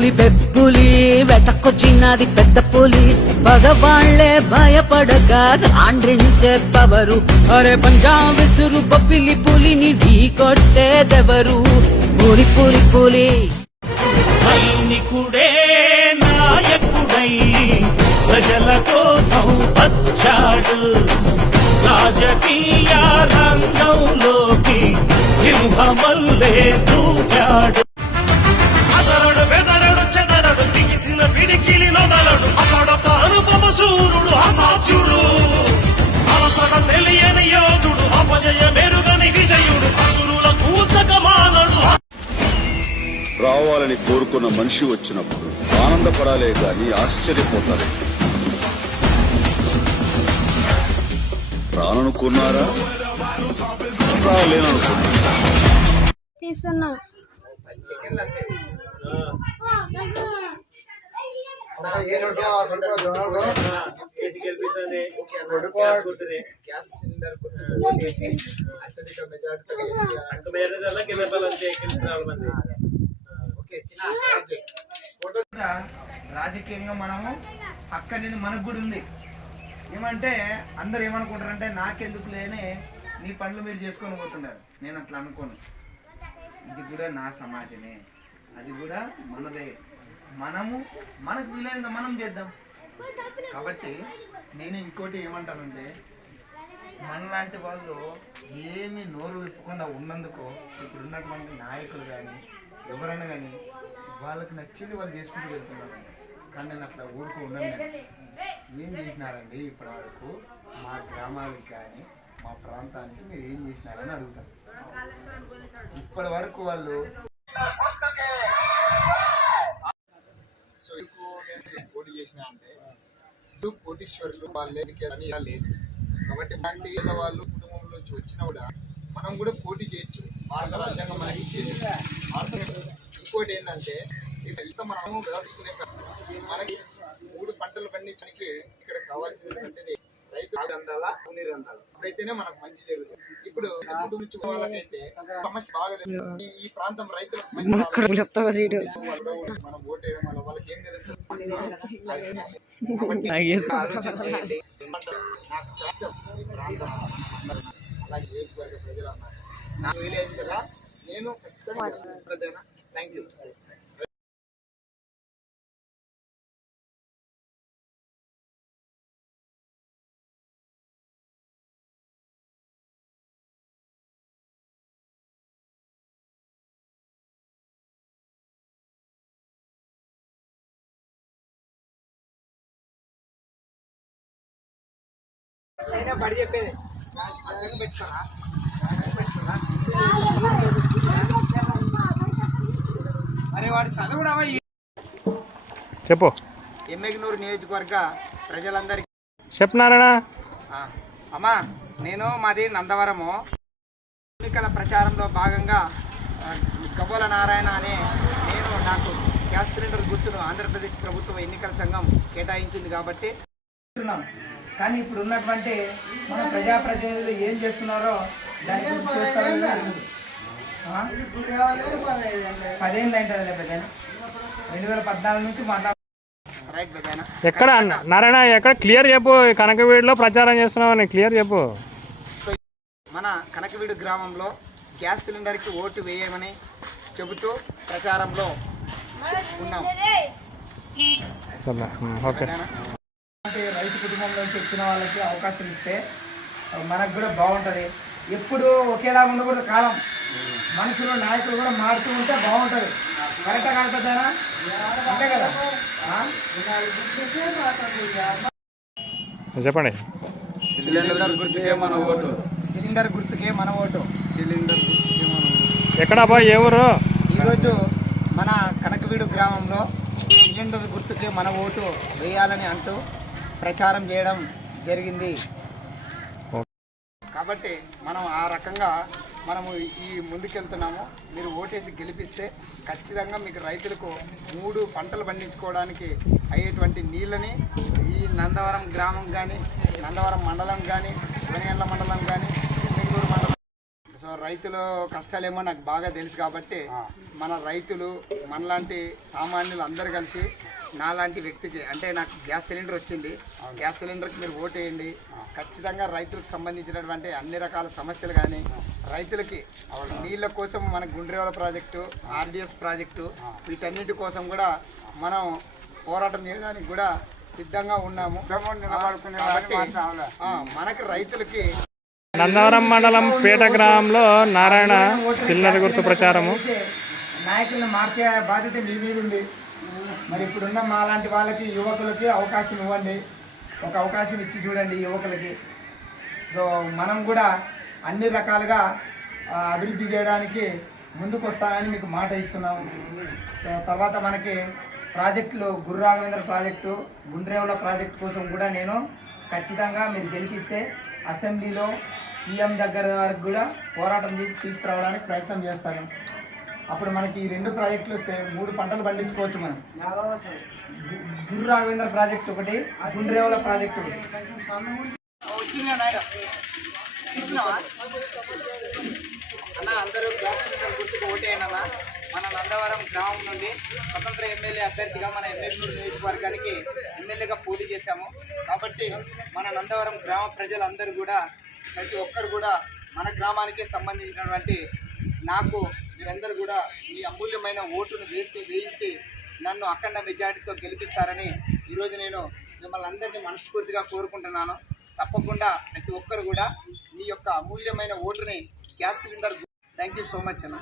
పులి బెబ్బులి వెటకొచ్చినది పెద్ద పులి పగవాళ్లే భయపడక ఆండ్రించే పవరు అరే పంజాబ్ విసురు బొబ్బిలి పులిని ఢీ కొట్టేదెవరు పులి పులి పులి సైనికుడే నాయకుడై ప్రజల కోసం వచ్చాడు రాజకీయ రంగంలోకి సింహమల్లే దూకాడు అతరుడు బెదరడు చెదరడు బిగిసిన పిడికిలి నొదలడు అతడొక అనుపమ శూరుడు అసాధ్యుడు అలసట తెలియని యోధుడు అపజయ మెరుగని విజయుడు అసురుల కూచక మానడు రావాలని కోరుకున్న మనిషి వచ్చినప్పుడు ఆనందపడాలే గాని ఆశ్చర్యపోతారే. రాననుకున్నారా రాలేననుకున్నారా తీస్తున్నా రాజకీయంగా మనము హక్కు అనేది మనకు కూడా ఉంది. ఏమంటే అందరు ఏమనుకుంటారంటే నాకెందుకు లేని మీ పనులు మీరు చేసుకొని పోతున్నారు. నేను అట్లా అనుకోను. ఇది కూడా నా సమాజమే, అది కూడా మనదే. మనకు వీలైనంత మనం చేద్దాం. కాబట్టి నేను ఇంకోటి ఏమంటానంటే మనలాంటి వాళ్ళు ఏమి నోరు విప్పకుండా ఉన్నందుకు ఇప్పుడు ఉన్నటువంటి నాయకులు కానీ ఎవరైనా కానీ వాళ్ళకి నచ్చింది వాళ్ళు చేసుకుంటూ వెళ్తున్నారు. కానీ నేను అట్లా ఊరుకో ఉన్నాను. ఏం చేసినారండి ఇప్పటి వరకు మా గ్రామానికి కానీ మా ప్రాంతానికి మీరు ఏం చేసినారని అడుగుతారు. ఇప్పటి వరకు వాళ్ళు పోటీ చేసినా అంటే కోటీశ్వరులు వాళ్ళే లేదు. కాబట్టి ఇలాంటి వాళ్ళు కుటుంబం నుంచి వచ్చినా కూడా మనం కూడా పోటీ చేయొచ్చు. భారత రాజ్యాంగం మనకి ఇచ్చింది. ఇంకోటి ఏంటంటే ఇంకా మనము వ్యవసాయ మనకి 3 పంటలు పండించడానికి ఇక్కడ కావాల్సినటువంటిది రైతు అందాలా నీరు అందాలా, అప్పుడైతేనే మనకు మంచి జరుగుతుంది. ఇప్పుడు కుటుంబం నుంచి వాళ్ళకైతే సమస్య బాగలేదు. ఈ ప్రాంతం రైతులకు మనం ఓటేయడం వల్ల వాళ్ళకి ఏం తెలుసు. ఆలోచన చేయండి. నాకు కష్టం ఈ ప్రాంతం అలాగే నియోజకవర్గ ప్రజలు అన్నారు. నాకు వీలైంది కదా, నేను ఖచ్చితంగా. Thank you. బడి చెప్పేది పెట్టుకోరా అరే వాడు చదువుడా చెప్పు. ఎమ్మెగ్నూరు నియోజకవర్గ ప్రజలందరికీ చెప్పినారా అమ్మా, మాది నందవరము. ఎన్నికల ప్రచారంలో భాగంగా గవ్వల నారాయణ అనే నాకు గ్యాస్ సిలిండర్ గుర్తును ఆంధ్రప్రదేశ్ ప్రభుత్వం ఎన్నికల సంఘం కేటాయించింది కాబట్టి కానీ ఇప్పుడు ఉన్నటువంటి మన ప్రజాప్రతినిధులు ఏం చేస్తున్నారో దాని గురించి చూస్తారని 10 ఏళ్ళు అయింటుంది పెద్దనా. 2014 నుంచి రైట్ పెద్దనా. ఎక్కడ నారాయణ ఎక్కడ క్లియర్ చెప్పు. కనకవీడులో ప్రచారం చేస్తున్నావు, క్లియర్ చెప్పు. సో మన కనకవీడు గ్రామంలో గ్యాస్ సిలిండర్కి ఓటు వేయమని చెబుతూ ప్రచారంలో ఉన్నాం. ఓకే. రైతు కుటుంబంలోంచి వచ్చిన వాళ్ళకి అవకాశం ఇస్తే మనకు కూడా బాగుంటుంది. ఎప్పుడు ఒకేలా ఉండకూడదు కాలం. మనుషులు నాయకులు కూడా మారుతూ ఉంటే బాగుంటుంది. కరెక్టా కాకపోతేనా? అంతే కదా. చెప్పండి. సిలిండర్ గుర్తుకే మన ఓటు. ఎక్కడ బా ఎవరు? ఈరోజు మన కనకవీడు గ్రామంలో సిలిండర్ గుర్తుకే మన ఓటు వేయాలని అంటూ ప్రచారం చేయడం జరిగింది. కాబట్టి మనం ఆ రకంగా మనము ఈ ముందుకెళ్తున్నాము. మీరు ఓటేసి గెలిపిస్తే ఖచ్చితంగా మీకు రైతులకు 3 పంటలు పండించుకోవడానికి అయ్యేటువంటి నీళ్ళని ఈ నందవరం గ్రామం కానీ, నందవరం మండలం కానీ, వెనగండ్ల మండలం కానీ, బెంగళూరు మండలం సో రైతుల కష్టాలేమో నాకు బాగా తెలుసు కాబట్టి మన రైతులు మనలాంటి సామాన్యులు అందరూ కలిసి నాలాంటి వ్యక్తికి అంటే నాకు గ్యాస్ సిలిండర్ వచ్చింది, గ్యాస్ సిలిండర్కి మీరు ఓటేయండి. ఖచ్చితంగా రైతులకు సంబంధించినటువంటి అన్ని రకాల సమస్యలు కానీ రైతులకి నీళ్ళ కోసం మన గుండ్రేవల ప్రాజెక్టు, ఆర్డిఎస్ ప్రాజెక్టు వీటన్నిటి కోసం కూడా మనం పోరాటం చేయడానికి కూడా సిద్ధంగా ఉన్నాము. కాబట్టి మనకి రైతులకి నందవరం మండలం పేట గ్రామంలో నారాయణ చిల్లర గుర్తు ప్రచారము. నాయకులను మార్చే బాధ్యత మీ మీద ఉంది. మరి ఇప్పుడున్న మాలాంటి వాళ్ళకి యువకులకి అవకాశం ఇవ్వండి, ఒక అవకాశం ఇచ్చి చూడండి యువకులకి. సో మనం కూడా అన్ని రకాలుగా అభివృద్ధి చేయడానికి ముందుకు వస్తానని మీకు మాట ఇస్తున్నాము. తర్వాత మనకి ప్రాజెక్టులు గుర్రాఘవేంద్ర ప్రాజెక్టు, గుండ్రేవుల ప్రాజెక్టు కోసం కూడా నేను ఖచ్చితంగా మీరు గెలిపిస్తే అసెంబ్లీలో సీఎం దగ్గర వరకు కూడా పోరాటం చేసి తీసుకురావడానికి ప్రయత్నం చేస్తాను. అప్పుడు మనకి ఈ 2 ప్రాజెక్టులు వస్తే 3 పంటలు పండించుకోవచ్చు. మనం గుర్రాఘవేంద్ర ప్రాజెక్టు ఒకటి, గుండ్రేవుల ప్రాజెక్టు ఒకటి. అన్న అందరూ గ్యాస్ సిలిండర్ గుర్తుకు ఓటేయండి అన్న. మన నందవరం గ్రామం నుండి స్వతంత్ర ఎమ్మెల్యే అభ్యర్థిగా మన ఎమ్మెల్యేలు నియోజకవర్గానికి ఎమ్మెల్యేగా పోటీ చేశాము. కాబట్టి మన నందవరం గ్రామ ప్రజలందరూ కూడా ప్రతి ఒక్కరు కూడా మన గ్రామానికి సంబంధించినటువంటి నాకు మీరందరూ కూడా మీ అమూల్యమైన ఓటును వేయించి నన్ను అఖండ మెజార్టీతో గెలిపిస్తారని ఈరోజు నేను మిమ్మల్ని అందరినీ మనస్ఫూర్తిగా కోరుకుంటున్నాను. తప్పకుండా ప్రతి ఒక్కరు కూడా మీ యొక్క అమూల్యమైన ఓటుని gas cylinder. Thank you so much అన్న.